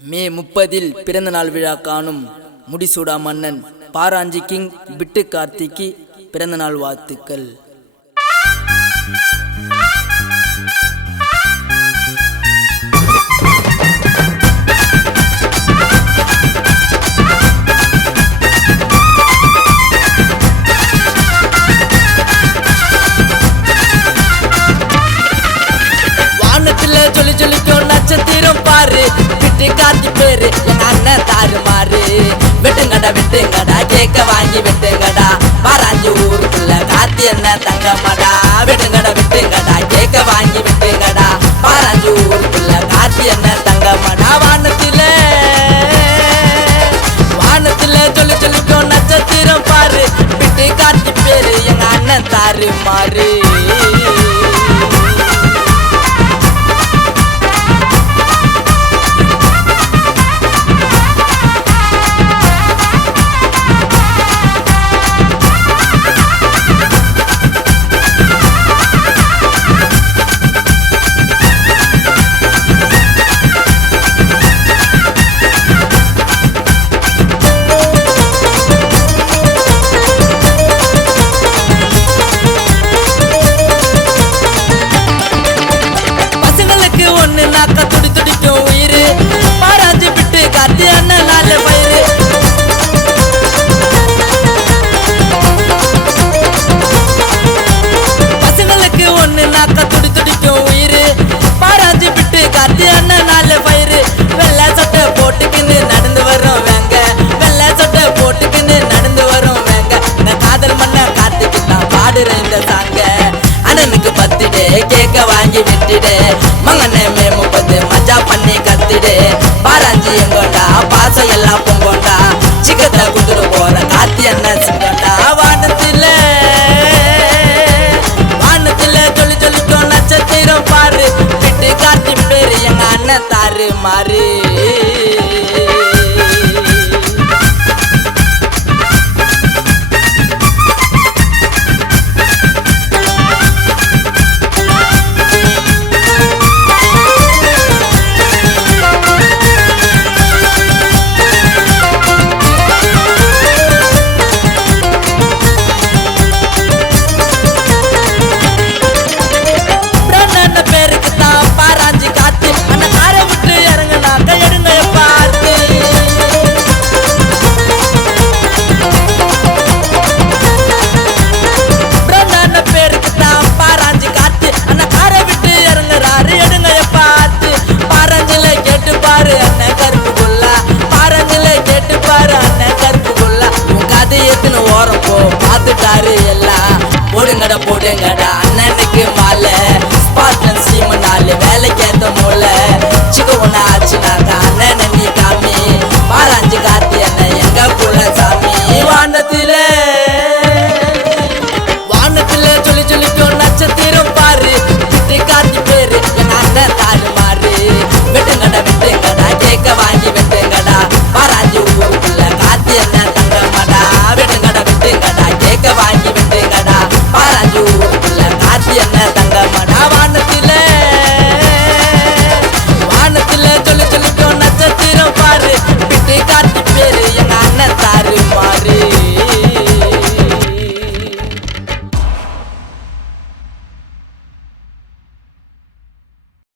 மே 30 பிறந்த நாள் விழா காணும் முடிசூடா மன்னன் பாராஞ்சி கிங் பிட்டு கார்த்திக்கு பிறந்த நாள் வாழ்த்துக்கள். சொல்லி சொல்லிக்கும் நட்சத்திரம் பாரு, விட்டு காத்தி பேரு என் அண்ணன் தாறு மாறு. வெட்டுங்கடா கேக்க வாங்கி வெட்டுங்கடா, பாராஞ்சி ஊருக்குள்ள காத்தி என்ன தங்கமடா. வெட்டுங்கடா கேக்க வாங்கி வெட்டுங்கடா, பாராஞ்சி ஊருக்குள்ள காத்தி என்ன தங்கமடா. வானத்துல சொல்லி சொல்லிக்கும் நட்சத்திரம் பாரு, விட்டு காத்தி பேரு என் அண்ணன் தாறு மாறு. நாக்க துடி துடிக்கும் உயிரு, பாராஞ்சி விட்டு காத்தி அண்ணன் நாலு பயிறு. பசங்களுக்கு ஒண்ணு நாக்க துடி துடிக்கும் உயிரு, பாராஞ்சி விட்டு காத்தி அண்ணன் நாலு பயிறு. வெள்ளை சட்டை போட்டுக்கின்னு நடந்து வரும் வேங்க, வெள்ளை சட்டை போட்டுக்கின்னு நடந்து வரும் வேங்க. இந்த காதல் மண்ண கார்த்திக்கு தான் பாடுற இந்த சாங்க. அண்ணனுக்கு பத்துடே கேக்க வாங்கி விட்டுடு, மங்கண்ணே மே 30 மஜா பண்ணி கத்திடு. பாராஞ்சி எங்கோண்டா பாசம் எல்லாம் பொங்கோண்டா, சிக்கத்தை குதிரை போற காத்தி என்ன சிங்கோண்டா. வானத்துல சொல்லி சொல்லிக்கும் நட்சத்திரம் பாரு, விட்டு காத்தி பேரு எங்க அண்ணன் தாறு மாறு.